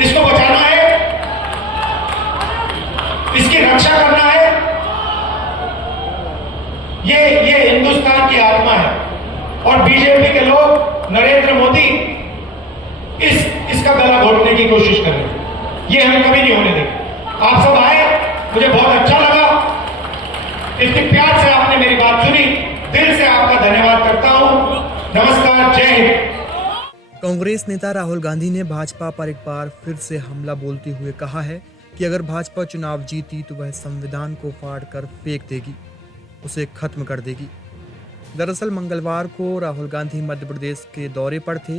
इसको बचाना है, इसकी रक्षा करना है। ये हिंदुस्तान की आत्मा है और बीजेपी के लोग, नरेंद्र मोदी इसका गला घोटने की कोशिश कर रहे हैं। ये हम कभी नहीं होने देंगे। आप सब आए, मुझे बहुत अच्छा लगा, इतने प्यार से आपने मेरी बात सुनी, दिल से आपका धन्यवाद करता हूं। नमस्कार, जय हिंद। कांग्रेस नेता राहुल गांधी ने भाजपा पर एक बार फिर से हमला बोलते हुए कहा है कि अगर भाजपा चुनाव जीती तो वह संविधान को फाड़कर फेंक देगी, उसे खत्म कर देगी। दरअसल मंगलवार को राहुल गांधी मध्य प्रदेश के दौरे पर थे।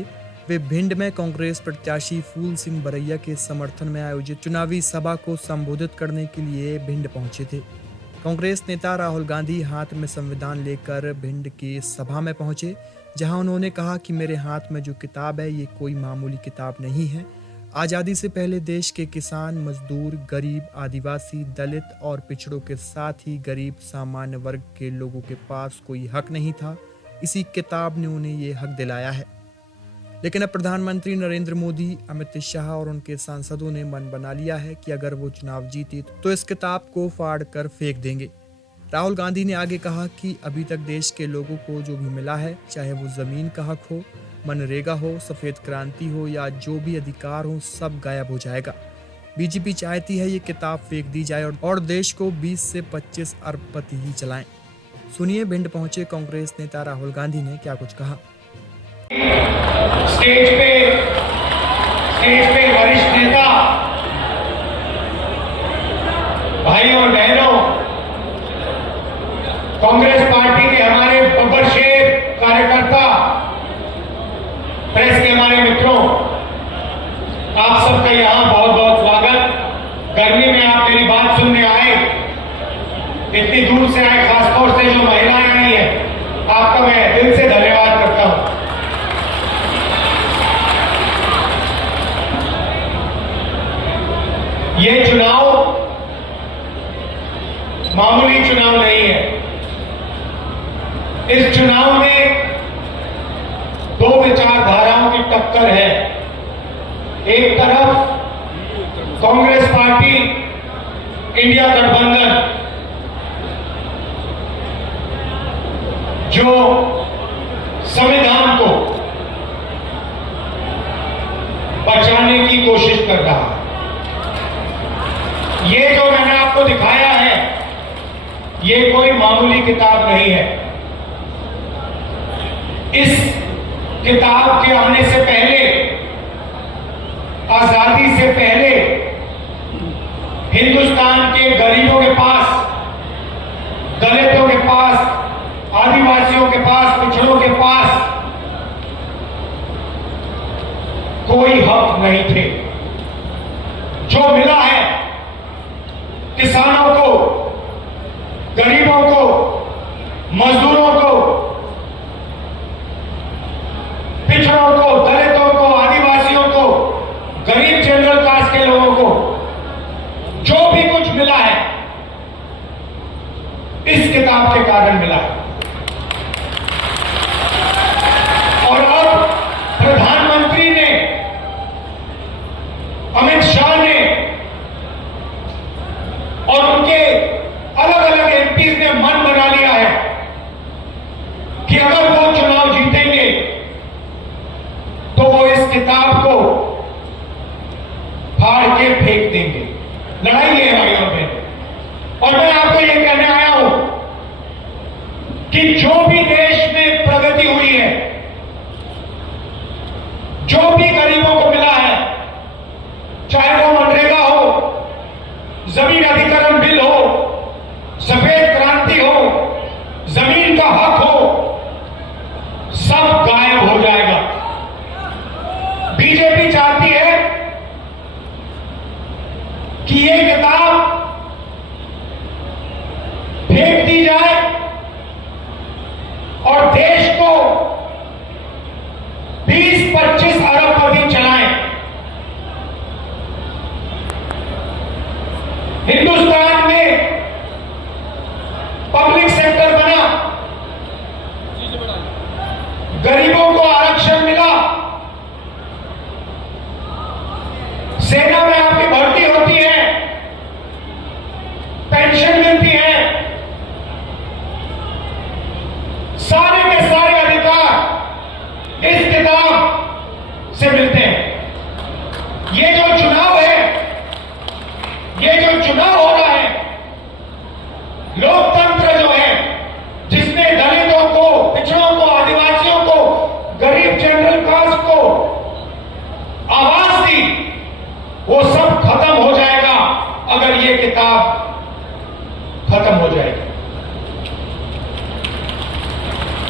वे भिंड में कांग्रेस प्रत्याशी फूल सिंह बरैया के समर्थन में आयोजित चुनावी सभा को संबोधित करने के लिए भिंड पहुंचे थे। कांग्रेस नेता राहुल गांधी हाथ में संविधान लेकर भिंड की सभा में पहुंचे, जहां उन्होंने कहा कि मेरे हाथ में जो किताब है ये कोई मामूली किताब नहीं है। आज़ादी से पहले देश के किसान, मजदूर, गरीब, आदिवासी, दलित और पिछड़ों के साथ ही गरीब सामान्य वर्ग के लोगों के पास कोई हक नहीं था। इसी किताब ने उन्हें ये हक दिलाया है। लेकिन अब प्रधानमंत्री नरेंद्र मोदी, अमित शाह और उनके सांसदों ने मन बना लिया है कि अगर वो चुनाव जीते तो इस किताब को फाड़ कर फेंक देंगे। राहुल गांधी ने आगे कहा कि अभी तक देश के लोगों को जो भी मिला है, चाहे वो जमीन का हक हो, मनरेगा हो, सफेद क्रांति हो या जो भी अधिकार हो, सब गायब हो जाएगा। बीजेपी चाहती है ये किताब फेंक दी जाए और देश को 20 से 25 अरबपति ही चलाएं। सुनिए भिंड पहुंचे कांग्रेस नेता राहुल गांधी ने क्या कुछ कहा। स्टेज पे वरिष्ठ नेता, भाइयों और बहनों, कांग्रेस पार्टी के हमारे बब्बर शेर कार्यकर्ता, प्रेस के हमारे मित्रों, आप सबका यहां बहुत बहुत स्वागत। गर्मी में आप मेरी बात सुनने आए, इतनी दूर से आए, खासतौर से जो महिलाएं आई हैं, आपका मैं दिल से धन्यवाद करता हूं। ये चुनाव मामूली चुनाव नहीं है। इस चुनाव में दो विचारधाराओं की टक्कर है। एक तरफ कांग्रेस पार्टी, इंडिया गठबंधन, जो संविधान को बचाने की कोशिश कर रहा है। ये जो मैंने आपको दिखाया है, ये कोई मामूली किताब नहीं है। इस किताब के आने से पहले, आजादी से पहले, हिंदुस्तान के गरीबों के पास, दलितों के पास, आदिवासियों के पास, पिछड़ों के पास कोई हक नहीं थे। जो मिला है किसानों को, गरीबों को, मजदूरों को, पिछड़ों को, दलितों को, आदिवासियों को, गरीब जनरल कास्ट के लोगों को, जो भी कुछ मिला है इस किताब के कारण मिला है। और अब प्रधानमंत्री ने, अमित शाह ने और उनके अलग अलग एमपीज ने मन बना लिया है कि अगर वो चुनाव जीतेंगे तो वो इस किताब को फाड़ के फेंक देंगे। लड़ाई है भाइयों बहनों। और मैं आपको ये कहने आया हूं कि जो भी देश में प्रगति हुई है, जो भी गरीबों को मिला है, चाहे वो मनरेगा हो, जमीन अधिग्रहण बिल हो, सफेद क्रांति हो, जमीन का हक हो, सब गायब हो जाएगा। बीजेपी चाहती है कि ये किताब फेंक दी जाए और देश को 20-25 अरबपति चलाएं। हिंदुस्तान में पब्लिक सेक्टर बना, गरीबों को आरक्षण मिला, ये जो चुनाव है, ये जो चुनाव हो रहा है, लोकतंत्र जो है, जिसने दलितों को, पिछड़ों को, आदिवासियों को, गरीब जनरल कास्ट को आवाज दी, वो सब खत्म हो जाएगा अगर ये किताब खत्म हो जाएगी।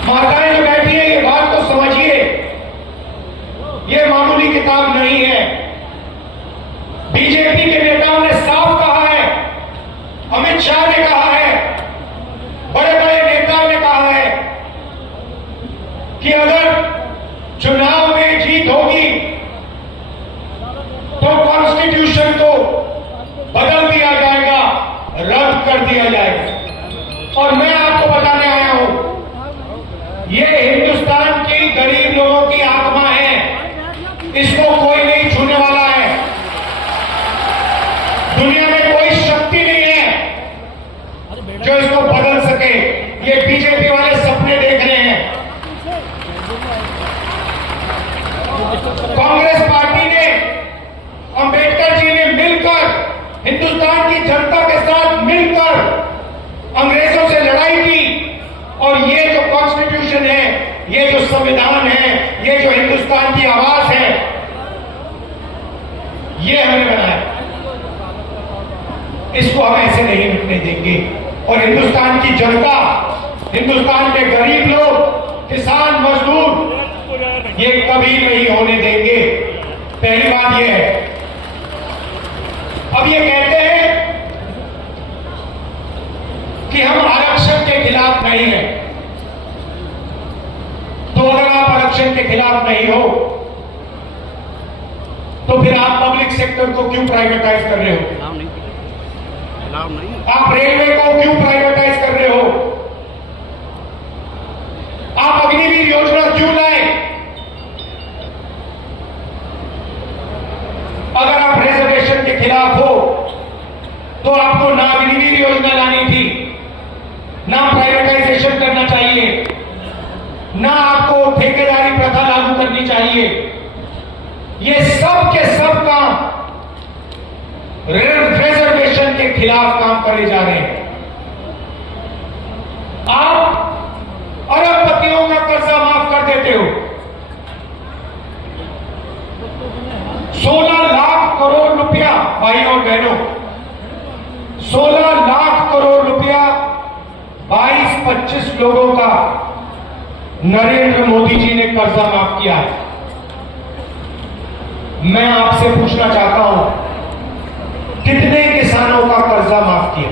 माताएं जो बैठी है, ये बात को समझिए, ये मामूली किताब नहीं है। बीजेपी के नेताओं ने साफ कहा है, अमित शाह ने कहा है, बड़े बड़े नेताओं ने कहा है कि अगर चुनाव में जीत होगी तो कॉन्स्टिट्यूशन को बदल दिया जाएगा, रद्द कर दिया जाएगा। और मैं आपको बताने आया हूं, ये हिंदुस्तान की गरीब लोगों की आत्मा है, इसको कोई नहीं छूने वाला है। दुनिया में कोई शक्ति नहीं है जो इसको बदल सके। ये बीजेपी वाले सपने देख रहे हैं। कांग्रेस पार्टी ने, अंबेडकर जी ने मिलकर, हिंदुस्तान की जनता के साथ मिलकर अंग्रेजों से लड़ाई की, और ये जो कॉन्स्टिट्यूशन है, ये जो संविधान है, ये जो हिंदुस्तान की आवाज है, ये हमने बनाया। इसको हम ऐसे नहीं मिटने देंगे। और हिंदुस्तान की जनता, हिंदुस्तान के गरीब लोग, किसान, मजदूर, ये कभी नहीं होने देंगे। पहली बात यह है। अब ये कहते हैं कि हम आरक्षण के खिलाफ नहीं हैं। तो अगर आप आरक्षण के खिलाफ नहीं हो तो फिर आप पब्लिक सेक्टर को क्यों प्राइवेटाइज कर रहे हो? आप रेलवे को क्यों प्राइवेटाइज कर रहे हो? आप अग्निवीर योजना क्यों लाए? अगर आप रिजर्वेशन के खिलाफ हो तो आपको ना अग्निवीर योजना लानी थी, ना प्राइवेटाइजेशन करना चाहिए, ना आपको ठेकेदारी प्रथा लागू करनी चाहिए। ये सब के सब काम रिजर्वेशन के खिलाफ काम करे जा रहे हैं। आप अरबपतियों का कर्जा माफ कर देते हो। 16 लाख करोड़ रुपया, भाई और बहनों, 16 लाख करोड़ रुपया 22-25 लोगों का नरेंद्र मोदी जी ने कर्जा माफ किया है। मैं आपसे पूछना चाहता हूं, कितने किसानों का कर्जा माफ किया?